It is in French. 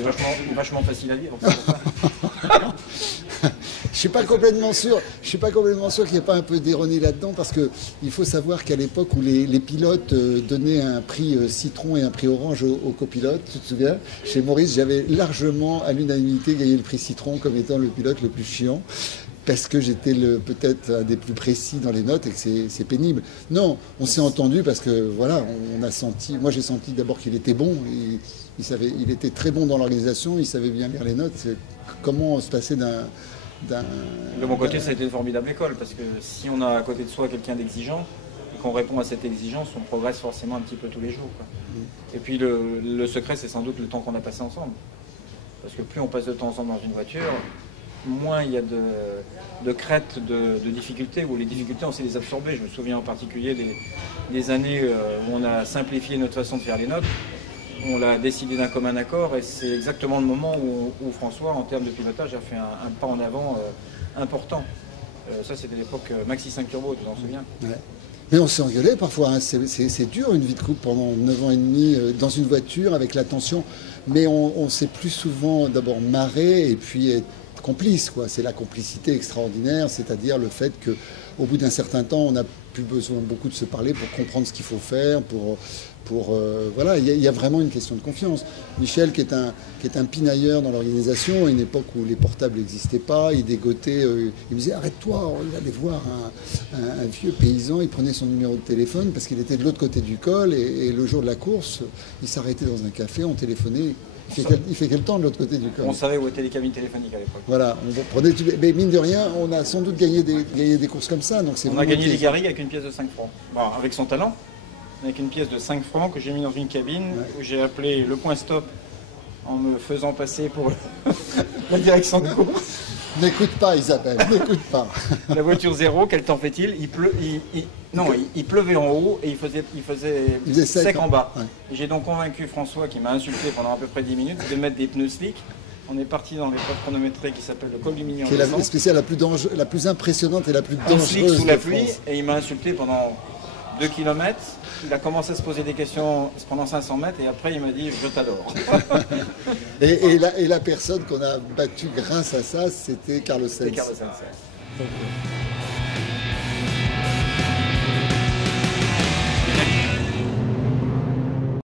vachement facile à lire. C'est pour ça. Je suis pas complètement sûr qu'il n'y ait pas un peu d'ironie là-dedans, parce que il faut savoir qu'à l'époque où les pilotes donnaient un prix citron et un prix orange aux copilotes, tu te souviens, chez Maurice, j'avais largement à l'unanimité gagné le prix citron comme étant le pilote le plus chiant, parce que j'étais peut-être un des plus précis dans les notes et que c'est pénible. Non, on s'est entendu parce que voilà, moi j'ai senti d'abord qu'il était bon, il était très bon dans l'organisation, il savait bien lire les notes. Comment se passer de mon côté, ça a été une formidable école, parce que si on a à côté de soi quelqu'un d'exigeant, et qu'on répond à cette exigence, on progresse forcément un petit peu tous les jours, quoi. Et puis le secret, c'est sans doute le temps qu'on a passé ensemble. Parce que plus on passe de temps ensemble dans une voiture, moins il y a de crêtes, de difficultés, où les difficultés, on sait les absorber. Je me souviens en particulier des années où on a simplifié notre façon de faire les notes. On l'a décidé d'un commun accord, et c'est exactement le moment où François, en termes de pilotage, a fait un pas en avant important. Ça, c'était l'époque Maxi 5 Turbo, tu t'en souviens? Ouais. Mais on s'est engueulé parfois, hein. C'est dur une vie de couple pendant 9 ans et demi dans une voiture avec la tension. Mais on s'est plus souvent d'abord marré et puis être complice, quoi. C'est la complicité extraordinaire, c'est-à-dire le fait qu'au bout d'un certain temps, on n'a plus besoin beaucoup de se parler pour comprendre ce qu'il faut faire, voilà, il y a vraiment une question de confiance. Michel, qui est un pinailleur dans l'organisation, à une époque où les portables n'existaient pas, il dégotait, il me disait arrête-toi, il allait voir un vieux paysan, il prenait son numéro de téléphone parce qu'il était de l'autre côté du col, et le jour de la course, il s'arrêtait dans un café, on téléphonait. Il fait quel temps de l'autre côté du col? On savait où étaient les cabines téléphoniques à l'époque. Voilà, mais mine de rien, on a sans doute gagné des courses comme ça. Donc on a gagné les Garrigues avec une pièce de 5 francs. Bon, avec son talent, avec une pièce de 5 francs que j'ai mis dans une cabine, où j'ai appelé le point stop en me faisant passer pour la direction de course. N'écoute pas, Isabelle, n'écoute pas. La voiture zéro, quel temps fait-il? Il pleuvait en haut et il faisait sec en bas. Ouais. J'ai donc convaincu François, qui m'a insulté pendant à peu près 10 minutes, de mettre des pneus slick. On est parti dans l'épreuve chronométrée qui s'appelle le col du Mignon. Qui est la spéciale la plus impressionnante et la plus dangereuse. Slick sous la pluie, et il m'a insulté pendant 2 km. Il a commencé à se poser des questions pendant 500 mètres, et après il m'a dit je t'adore. et la personne qu'on a battue grâce à ça, c'était Carlos Sainz. C'était Carlos Sainz.